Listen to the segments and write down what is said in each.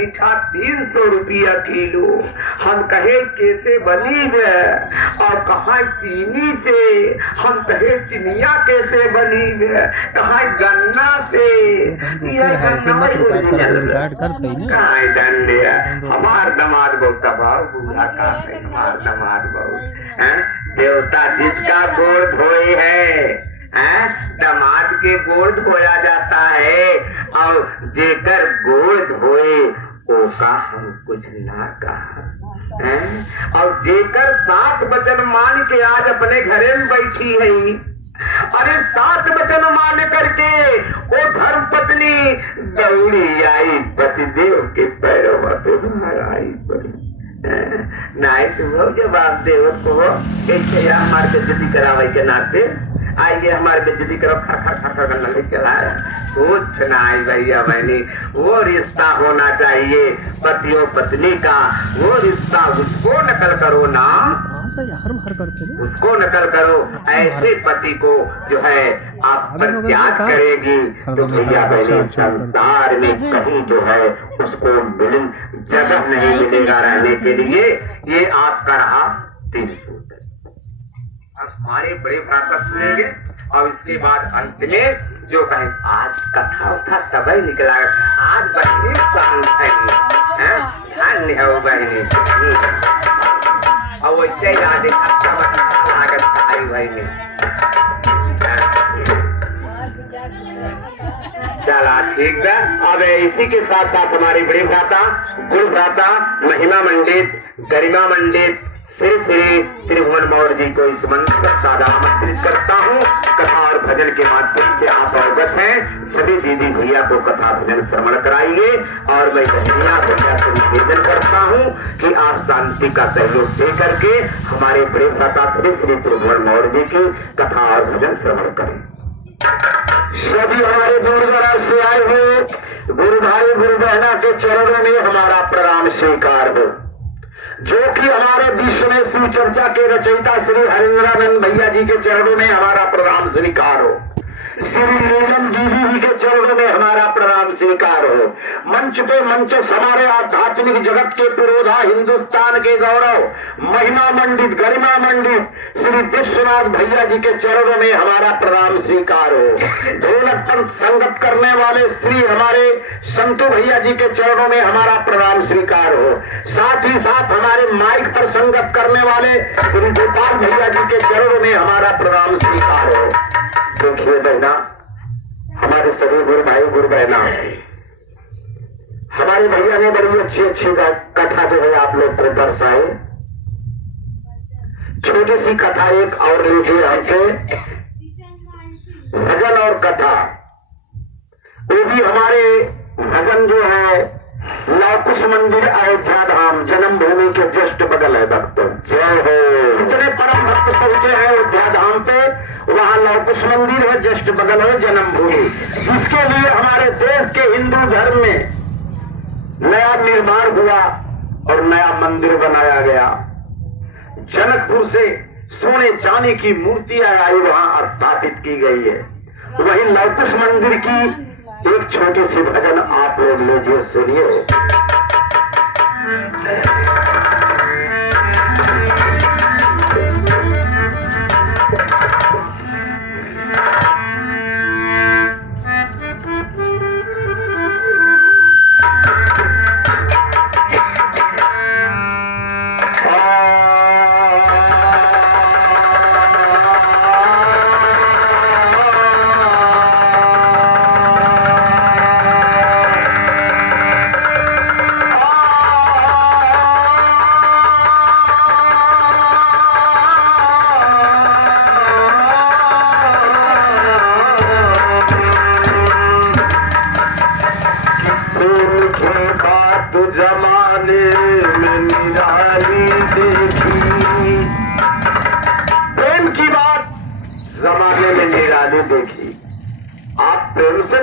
मीठा 300 रुपया किलो। हम कहे कैसे बनी है और कहाँ चीनी से, हम कहे चिनिया कैसे बनी है, कहाँ गन्ना से। हमार दमाद बहुत तबाह बुरा का है, हमार दमाद बहुत देवता जिसका गोड़ धोए है, दमाद के गोड़ धोया जाता है और जेकर गोड़ धोए ओका हम कुछ ना कहा। और जेकर 7 वचन मान के आज अपने घरे में बैठी है, अरे 7 वचन मान करके वो धर्म पत्नी दौड़ी आई पतिदेव के पैरों में आई पड़ी। नहीं तो जवाब दे कैसे हमारे बेइज्जती करावे के नाते आइए हमारे बेइज्जती करो, खा खा खा खा करना नहीं चला है कुछ ना आई भैया बहनी। वो रिश्ता होना चाहिए पतियों पत्नी का, वो रिश्ता उसको नकल करो ना, उसको नकल करो। ऐसे पति को जो है आप पर त्याग करेगी तो भैया बहनी संसार में कहीं जो है उसको जगह नहीं मिलेगा रहने के लिए। ये आपका रहा 3 सूत्र। अब हमारे बड़े भ्राता सुनेंगे और इसके बाद अंत में जो कहे आज कथा उठा तब ही निकला। आज बहनी धन्य है वो बहनी, और वैसे ही आज भाई चला ठीक है। अब इसी के साथ साथ हमारी बड़ी भ्राता गुरु भ्राता महिमा मंडित गरिमा मंडित श्री श्री त्रिभुवन मौर्य जी को इस मंत्र का सादा आमंत्रित करता हूँ। कथा और भजन के माध्यम से आप अवगत हैं, सभी दीदी भैया को कथा भजन श्रवण कराइए। और मैं भैया भैया से निवेदन करता हूँ कि आप शांति का सहयोग दे करके हमारे बड़े भ्राता श्री श्री त्रिभुवन मौर्य जी की कथा और भजन श्रवण करें। सभी हमारे दूर दराज से आए हुए गुरु भाई गुरु बहना के चरणों में हमारा प्रणाम स्वीकार हो। जो कि हमारे विश्व में शिव चर्चा के रचयिता श्री हरिंद्रानंद भैया जी के चरणों में हमारा प्रणाम स्वीकार हो। श्री नीलम दीदी जी के चरणों में हमारा प्रणाम स्वीकार हो। मंच पे मंचस हमारे आध्यात्मिक जगत के पुरोधा हिंदुस्तान के गौरव महिमा मंडित गरिमा मंडित श्री विश्वनाथ भैया जी के चरणों में हमारा प्रणाम स्वीकार हो। ढोलक पर संगत करने वाले श्री हमारे संतु भैया जी के चरणों में हमारा प्रणाम स्वीकार हो। साथ ही साथ हमारे माइक पर संगत करने वाले श्री गोपाल भैया जी के चरणों में हमारा प्रणाम स्वीकार हो। देखिए बहना, हमारे सभी गुरु भाई गुरु बहना, हमारे भैया ने बड़ी अच्छी अच्छी कथा जो है आप लोग को दर्शाए। छोटी सी कथा एक और लीजिए हमसे, भजन और कथा। वो भी हमारे भजन जो है लवकुश मंदिर अयोध्या धाम जन्मभूमि के जस्ट बगल है भक्तों। जय हो। जितने परम भक्त पहुंचे हैं अयोध्या धाम पे, वहाँ लवकुश मंदिर है, जस्ट बगल है जन्मभूमि, जिसके लिए हमारे देश के हिंदू धर्म में नया निर्माण हुआ और नया मंदिर बनाया गया। जनकपुर से सोने चांदी की मूर्तियां आई वहाँ स्थापित की गई है। वही लवकुश मंदिर की एक छोटी सी भजन आप लोग लीजिए, सुनिए।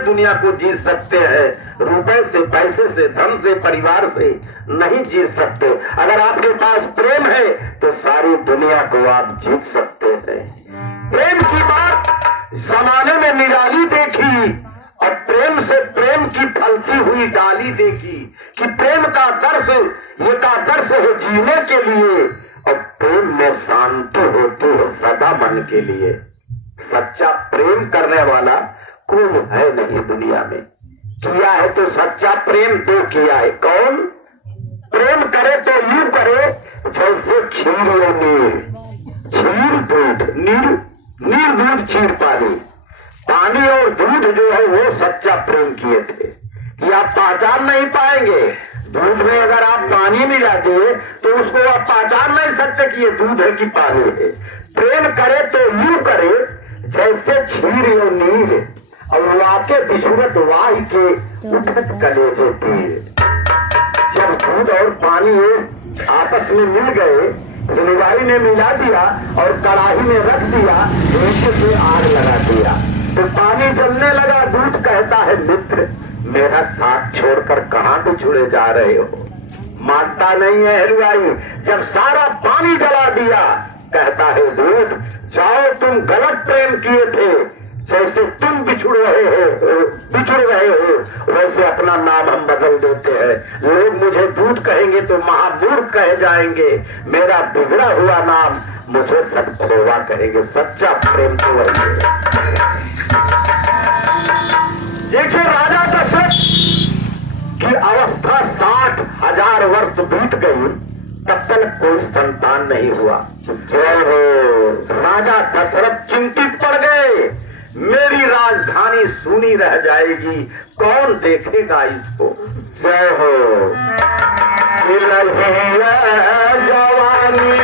दुनिया को जी सकते हैं, रुपए से, पैसे से, धन से, परिवार से नहीं जीत सकते। अगर आपके पास प्रेम है तो सारी दुनिया को आप जीत सकते हैं। प्रेम की बात जमाने में निराली देखी, और प्रेम से प्रेम की फलती हुई डाली देखी कि प्रेम का दर्श ये का दर्श है जीने के लिए, और प्रेम में शांति होती है सदा मन के लिए। सच्चा प्रेम करने वाला कोई है नहीं दुनिया में। किया है तो सच्चा प्रेम तो किया है। कौन प्रेम करे तो यूं करे जैसे क्षीर और नीर, क्षीर दूध, नीर दूध क्षीर पानी, पानी और दूध जो है वो सच्चा प्रेम किए थे। ये आप पहचान नहीं पाएंगे। दूध में अगर आप पानी मिला दे तो उसको आप पहचान नहीं सकते कि ये दूध है कि पानी है। प्रेम करे तो यूं करे जैसे क्षीर और नीर, और वाके विषुवत वाही के उठत कलेजे तीर। जब दूध और पानी आपस में मिल गए, हलवाई ने मिला दिया और कड़ाही में रख दिया, नीचे से आग लगा दिया तो पानी जलने लगा। दूध कहता है मित्र मेरा साथ छोड़कर कहाँ बिछुड़े जा रहे हो। मानता नहीं है हलवाई। जब सारा पानी जला दिया कहता है दूध जाओ तुम गलत प्रेम किए थे, जैसे तुम बिछुड़ रहे हो वैसे अपना नाम हम बदल देते हैं। लोग मुझे दूध कहेंगे तो महामूर्ख कहे जाएंगे, मेरा बिगड़ा हुआ नाम मुझे सब खोवा कहेंगे। सच्चा प्रेम तो वही है। देखिए राजा दशरथ की अवस्था 60,000 वर्ष बीत गई, तब तक कोई संतान नहीं हुआ। जय हो। राजा दशरथ चिंतित पड़ गए, मेरी राजधानी सूनी रह जाएगी, कौन देखेगा इसको। जय हो। जवानी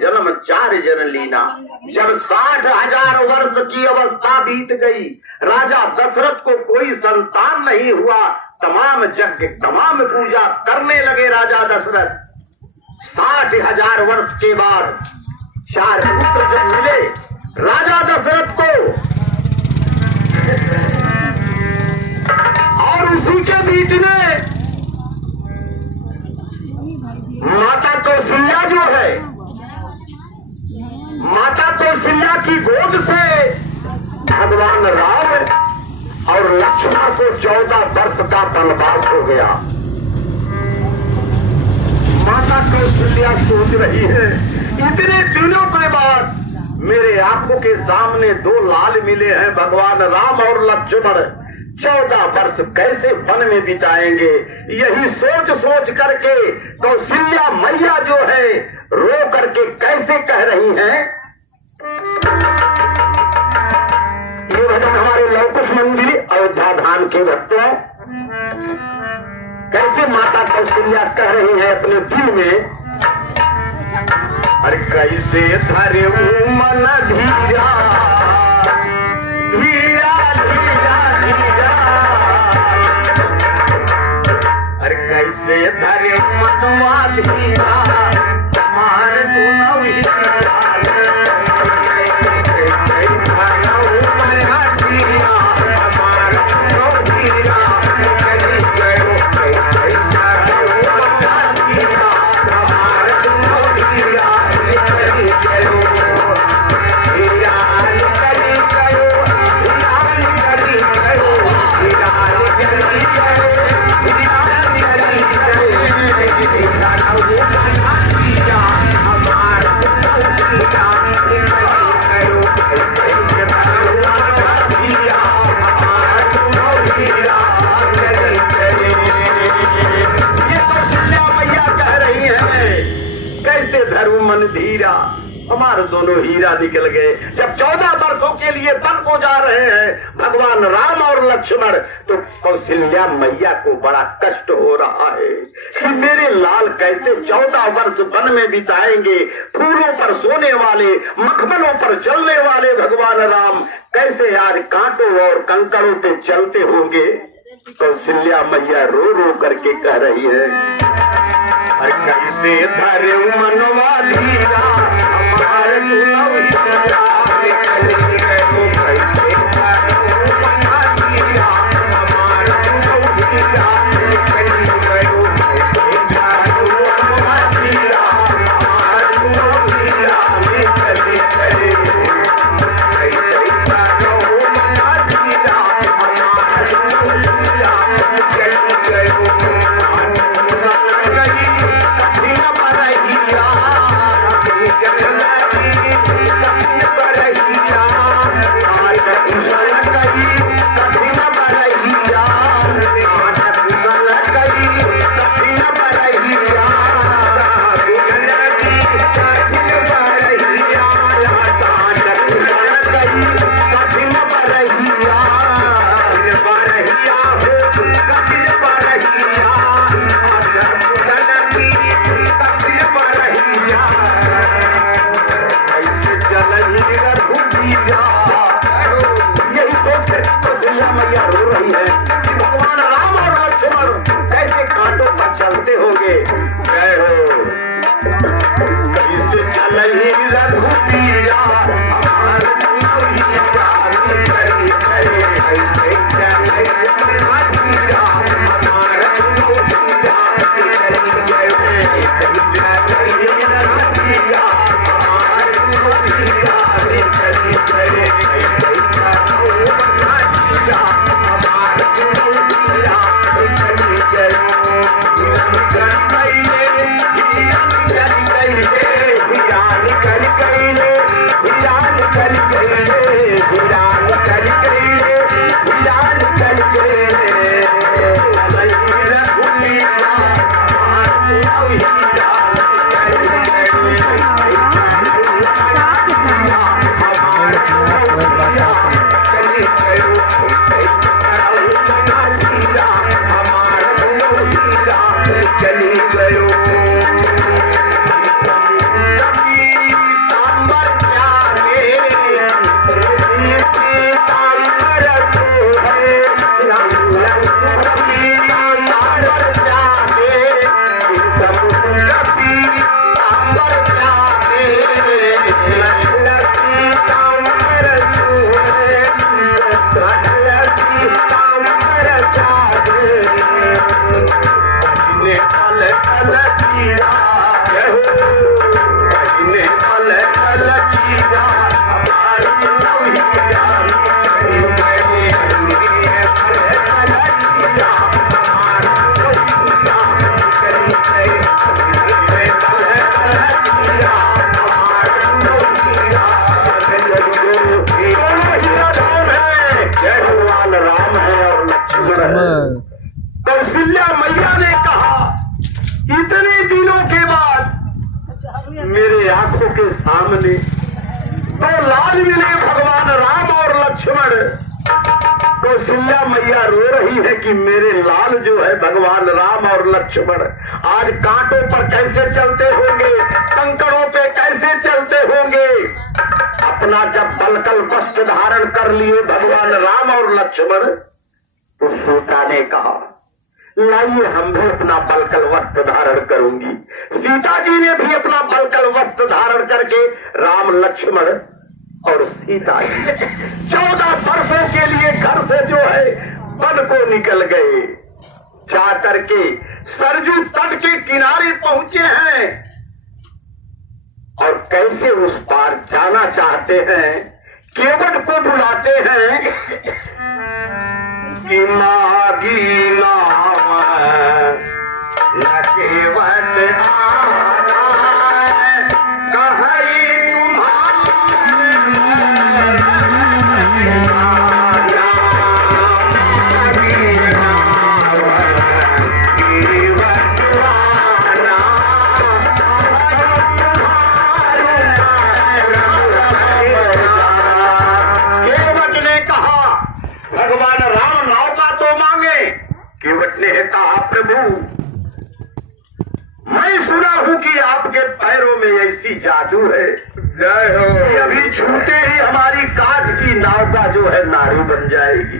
जन्म 4 जन लीना। जब 60,000 वर्ष की अवस्था बीत गई, राजा दशरथ को कोई संतान नहीं हुआ। तमाम यज्ञ तमाम पूजा करने लगे राजा दशरथ। 60,000 वर्ष के बाद 4 पुत्र जब मिले राजा दशरथ को, और उसी के बीच में माता कौशल्या जो है, माता कौशल्या की गोद से भगवान राम और लक्ष्मण को 14 वर्ष का वनवास हो गया। माता कौशल्या सोच रही है, इतने दिनों के बाद मेरे आंखों के सामने 2 लाल मिले हैं, भगवान राम और लक्ष्मण। 14 वर्ष कैसे वन में बिताएंगे, यही सोच सोच करके कौशल्या मैया जो है रो करके कैसे कह रही हैं, भजन हमारे लवकुश मंदिर अयोध्या धाम के भक्तों, कैसे माता कौशल्या कह रही है अपने दिल में, अरे कैसे धरे मन धीरा धीरा धीरा धीरा, अरे कैसे धरे मनवा धीरा मार दुनो हीरा, धीरा हमारे दोनों हीरा निकल गए। जब 14 वर्षों के लिए वन को जा रहे हैं भगवान राम और लक्ष्मण, तो कौशल्या मैया को बड़ा कष्ट हो रहा है कि मेरे लाल कैसे 14 वर्ष वन में बिताएंगे, फूलों पर सोने वाले, मखमलों पर चलने वाले भगवान राम कैसे आज कांटों और कंकड़ों पे चलते होंगे। कौशल्या मैया रो रो करके कह रही है, अरे कैसे धरे मनवा धीरा हमारे दुनो हीरा, कैसे धरे मनवा धीरा हमारे दुनो हीरा, कैसे धरे मनवा धीरा हमारे दुनो हीरा, कैसे धरे मनवा धीरा हमारे दुनो हीरा, कैसे कौशल्या मैया ने कहा, इतने दिनों के बाद मेरे आंखों के सामने तो लाल मिले भगवान राम और लक्ष्मण। कौशल्या मैया रो रही है कि मेरे लाल जो है भगवान राम और लक्ष्मण आज कांटों पर कैसे चलते होंगे, कंकड़ों पे कैसे चलते होंगे। अपना जब बलकल वस्त्र धारण कर लिए भगवान राम और लक्ष्मण, तो सीता ने कहा लाइए हम भी अपना बलकल वस्त्र धारण करूंगी। सीता जी ने भी अपना बलकल वस्त्र धारण करके राम लक्ष्मण और सीता जी 14 वर्षों के लिए घर से जो है वन को निकल गए। जा करके सरजू तट के किनारे पहुंचे हैं और कैसे उस पार जाना चाहते हैं, केवट को बुलाते हैं कि मागी नाम न केवट आना कहीं जादू है। जय हो। अभी छूते ही हमारी काठ की नाव का जो है नारी बन जाएगी।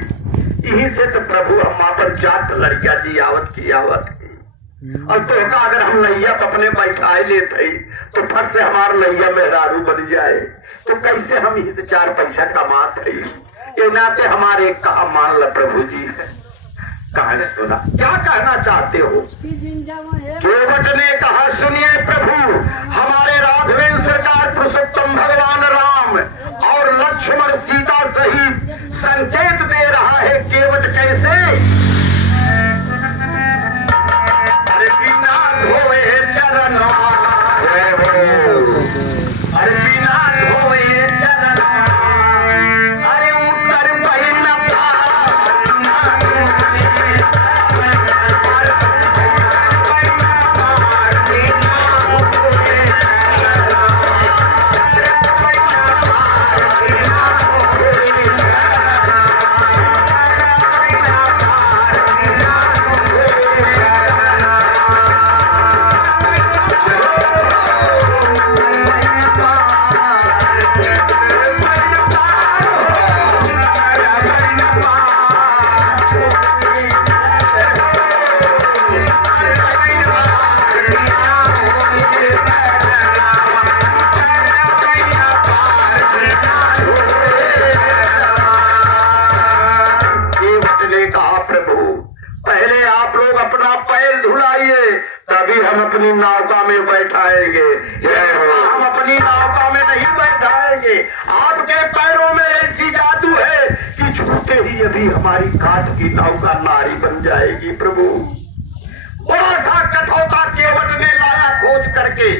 यही से तो प्रभु हम पर जात लड़किया जी आवत की और तो अगर हम नैया अपने बैठाए लेते तो फट से हमारा नैया मेहरारू बन जाए तो कैसे हम यही से 4 पैसा कमाते। ये नाते हमारे कहा मान ल प्रभु जी है। कहा सुना क्या कहना चाहते हो? केवट ने कहा सुनिए प्रभु, हमारे राघवेंद्र सरकार पुरुषोत्तम भगवान राम और लक्ष्मण सीता सहित संकेत दे रहा है। केवट कैसे? अरे बिना धोए चरण, अरे बिना धोए चरण, अरे उत्तर बहिन अपनी नौका में बैठाएंगे। हम अपनी नौका में नहीं बैठाएंगे। आपके पैरों में ऐसी जादू है कि छूते ही अभी हमारी काठ की नौका नारी बन जाएगी। प्रभु बड़ा सा कठौता केवट ने लाया खोज करके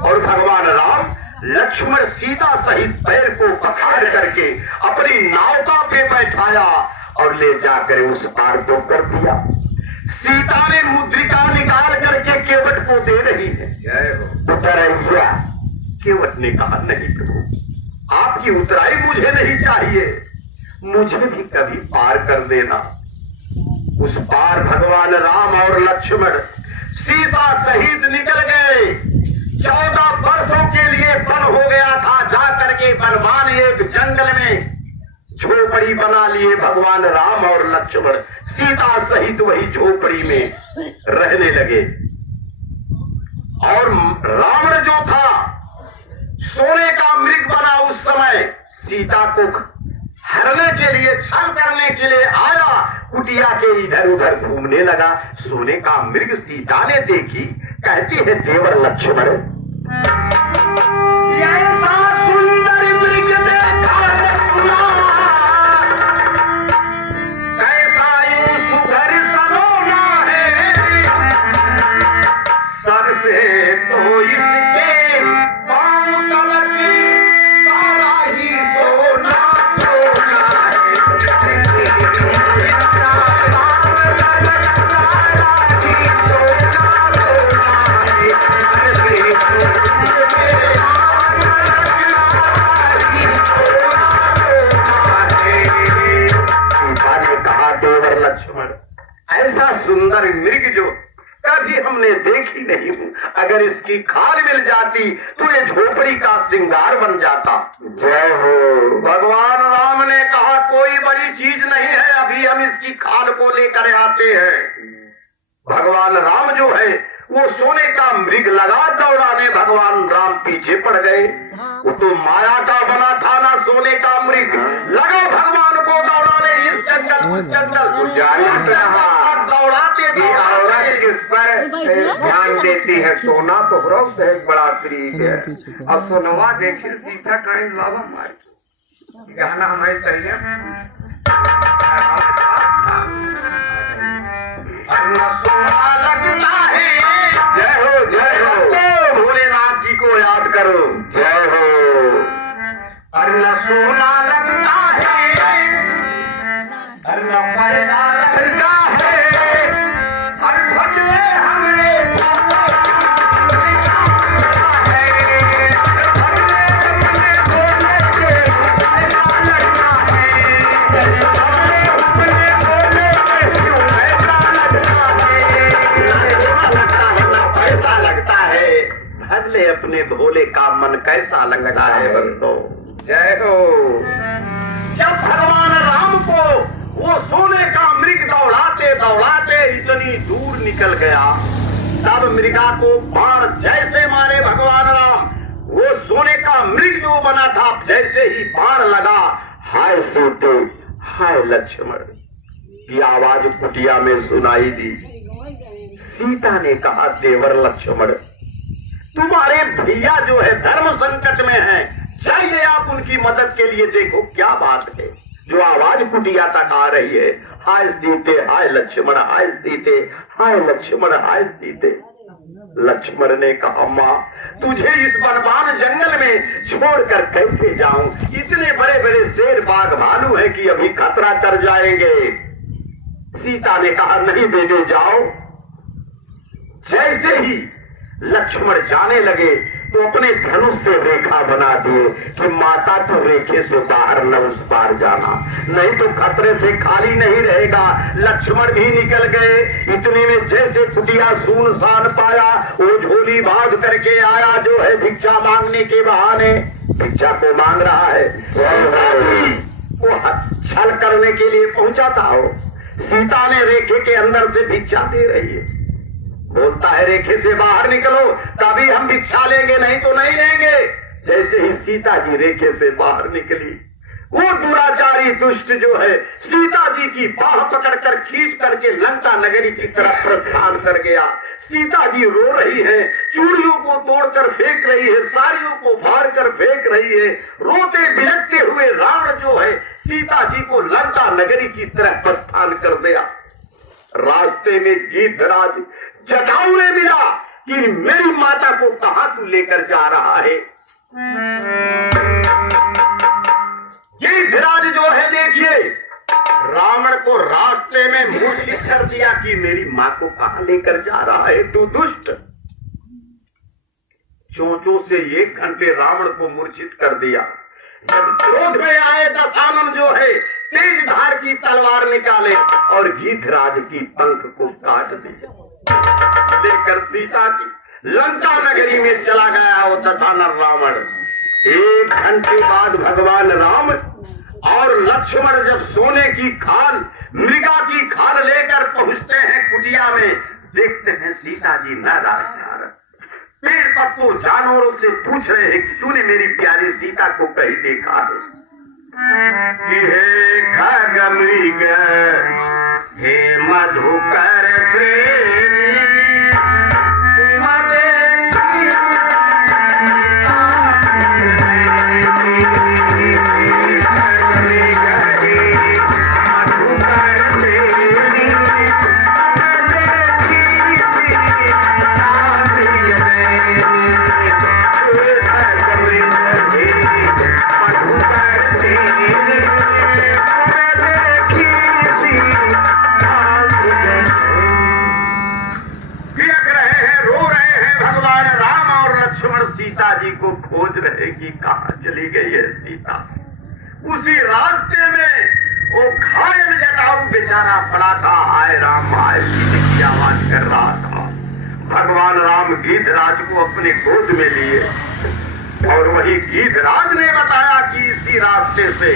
और भगवान राम लक्ष्मण सीता सहित पैर को पखाड़ करके अपनी नौका पे बैठाया और ले जाकर उस पार को कर दिया। सीता ने मुद्रिका निकाल करके केवट को दे रही है। उतरैया। केवट ने कहा नहीं प्रभु, आपकी उतराई मुझे नहीं चाहिए, मुझे भी कभी पार कर देना। उस पार भगवान राम और लक्ष्मण सीता सहित निकल गए। 14 वर्षों के लिए वन हो गया था। जा करके बलवान एक जंगल में झोपड़ी बना लिए भगवान राम और लक्ष्मण सीता सहित वही झोपड़ी में रहने लगे। और रावण जो था सोने का मृग बना उस समय सीता को हरने के लिए, छल करने के लिए आया। कुटिया के इधर उधर घूमने लगा। सोने का मृग सीता ने देखी, कहती है देवर लक्ष्मण ऐसा सुंदर मृग देखा सुना, कैसा यूं सुघर सलोना है, सर से तो इसके पांव तलक सारा ही सोना सोना है। लक्ष्मण, ऐसा सुंदर मृग जो कभी हमने देखी नहीं हूँ, अगर इसकी खाल मिल जाती तो ये झोपड़ी का श्रृंगार बन जाता। जय हो। भगवान राम ने कहा कोई बड़ी चीज नहीं है, अभी हम इसकी खाल को लेकर आते हैं। भगवान राम जो है वो सोने का मृग लगा दौड़ाने, भगवान राम पीछे पड़ गए। वो तो माया का बना था ना सोने का मृग, लगा भगवान को दौड़ाने इस जंगल उस जंगल दौड़ाते औरत किस पर ध्यान देती है, सोना तो फ़रोख्त है, एक बड़ा शरीक है। अब सोनवा देखिए सीधा कहीं लावा मारे गहना हमारे चाहिए। सोना लगता है। जय हो जय हो। भोलेनाथ जी को याद करो। जय हो। अरे सोना लगता है, अरे पैसा लगता है, हर भजने हमने भजले अपने भोले का मन कैसा लगता है बंदो। जय हो। जब भगवान राम को वो सोने का मृग दौड़ाते दौड़ाते इतनी दूर निकल गया, तब मृगा को बाण जैसे मारे भगवान राम, वो सोने का मृग जो बना था जैसे ही बाण लगा, हाय सीते हाय लक्ष्मण की आवाज कुटिया में सुनाई दी। सीता ने कहा देवर लक्ष्मण, तुम्हारे भैया जो है धर्म संकट में है, जाइए आप उनकी मदद के लिए, देखो क्या बात है। जो आवाज कुटिया तक आ रही है, हाय सीते हाय लक्ष्मण, हाय सीते हाय लक्ष्मण, हाय सीते। लक्ष्मण ने कहा माँ, तुझे इस बर्बाद जंगल में छोड़कर कैसे जाऊं, इतने बड़े बड़े शेर बाघ भालू है कि अभी खतरा कर जाएंगे। सीता ने कहा नहीं बेटे जाओ। जैसे ही लक्ष्मण जाने लगे तो अपने धनुष से रेखा बना दिए कि माता तो रेखे से बाहर न उस पार जाना, नहीं तो खतरे से खाली नहीं रहेगा। लक्ष्मण भी निकल गए। इतने में जैसे कुटिया सुनसान पाया, वो झोली भाग करके आया जो है भिक्षा मांगने के बहाने, भिक्षा को मांग रहा है। वो छल करने के लिए पहुंचा था। सीता ने रेखे के अंदर से भिक्षा दे रही है, बोलता है रेखे से बाहर निकलो तभी हम भिक्षा लेंगे, नहीं तो नहीं लेंगे। जैसे ही सीता जी रेखे से बाहर निकली, वो दुराचारी दुष्ट जो है सीता जी की बाह पकड़कर खींच करके लंका नगरी की तरफ प्रस्थान कर गया। सीता जी रो रही है, चूड़ियों को तोड़कर फेंक रही है, साड़ियों को फाड़ कर फेंक रही है। रोते बिलखते हुए रावण जो है सीता जी को लंका नगरी की तरफ प्रस्थान कर दिया। रास्ते में गीधराज जटाऊ ने मिला कि मेरी माता को कहां तू लेकर जा रहा है। गीधराज जो है देखिए रावण को रास्ते में मूर्छित कर दिया कि मेरी माँ को कहां लेकर जा रहा है तू दुष्ट। चोंचों से 1 घंटे रावण को मूर्छित कर दिया। जब क्रोध में आए दशानन जो है तेज धार की तलवार निकाले और गीधराज की पंख को काट दिया। लेकर सीता की लंका नगरी में चला गया वो दशानन रावण। 1 घंटे बाद भगवान राम और लक्ष्मण जब सोने की खाल मृगा की खाल लेकर पहुंचते हैं कुटिया में, देखते हैं सीता जी न राजधार पेड़ पर तो जानवरों से पूछ रहे हैं कि तूने मेरी प्यारी सीता को कहीं देखा है कि हे खगमृग हे मधुकर श्रेणी खोज रहे कि कहां चली गई है सीता। उसी रास्ते में वो घायल जटाऊ बेचारा पड़ा था, हाय राम हाय की आवाज कर रहा था। भगवान राम गीधराज को अपने गोद में लिए और वही गीधराज ने बताया कि इसी रास्ते से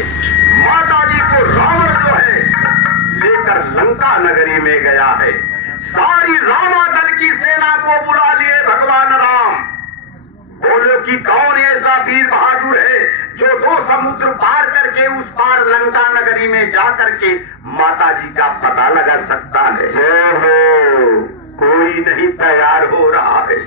माता जी को रावण जो है लेकर लंका नगरी में गया है। सारी रामादल की सेना को बुला लिए भगवान राम। बोलो कि कौन ऐसा वीर बहादुर है जो 2 समुद्र पार करके उस पार लंका नगरी में जा करके माता जी का पता लगा सकता है। कोई नहीं तैयार हो रहा है।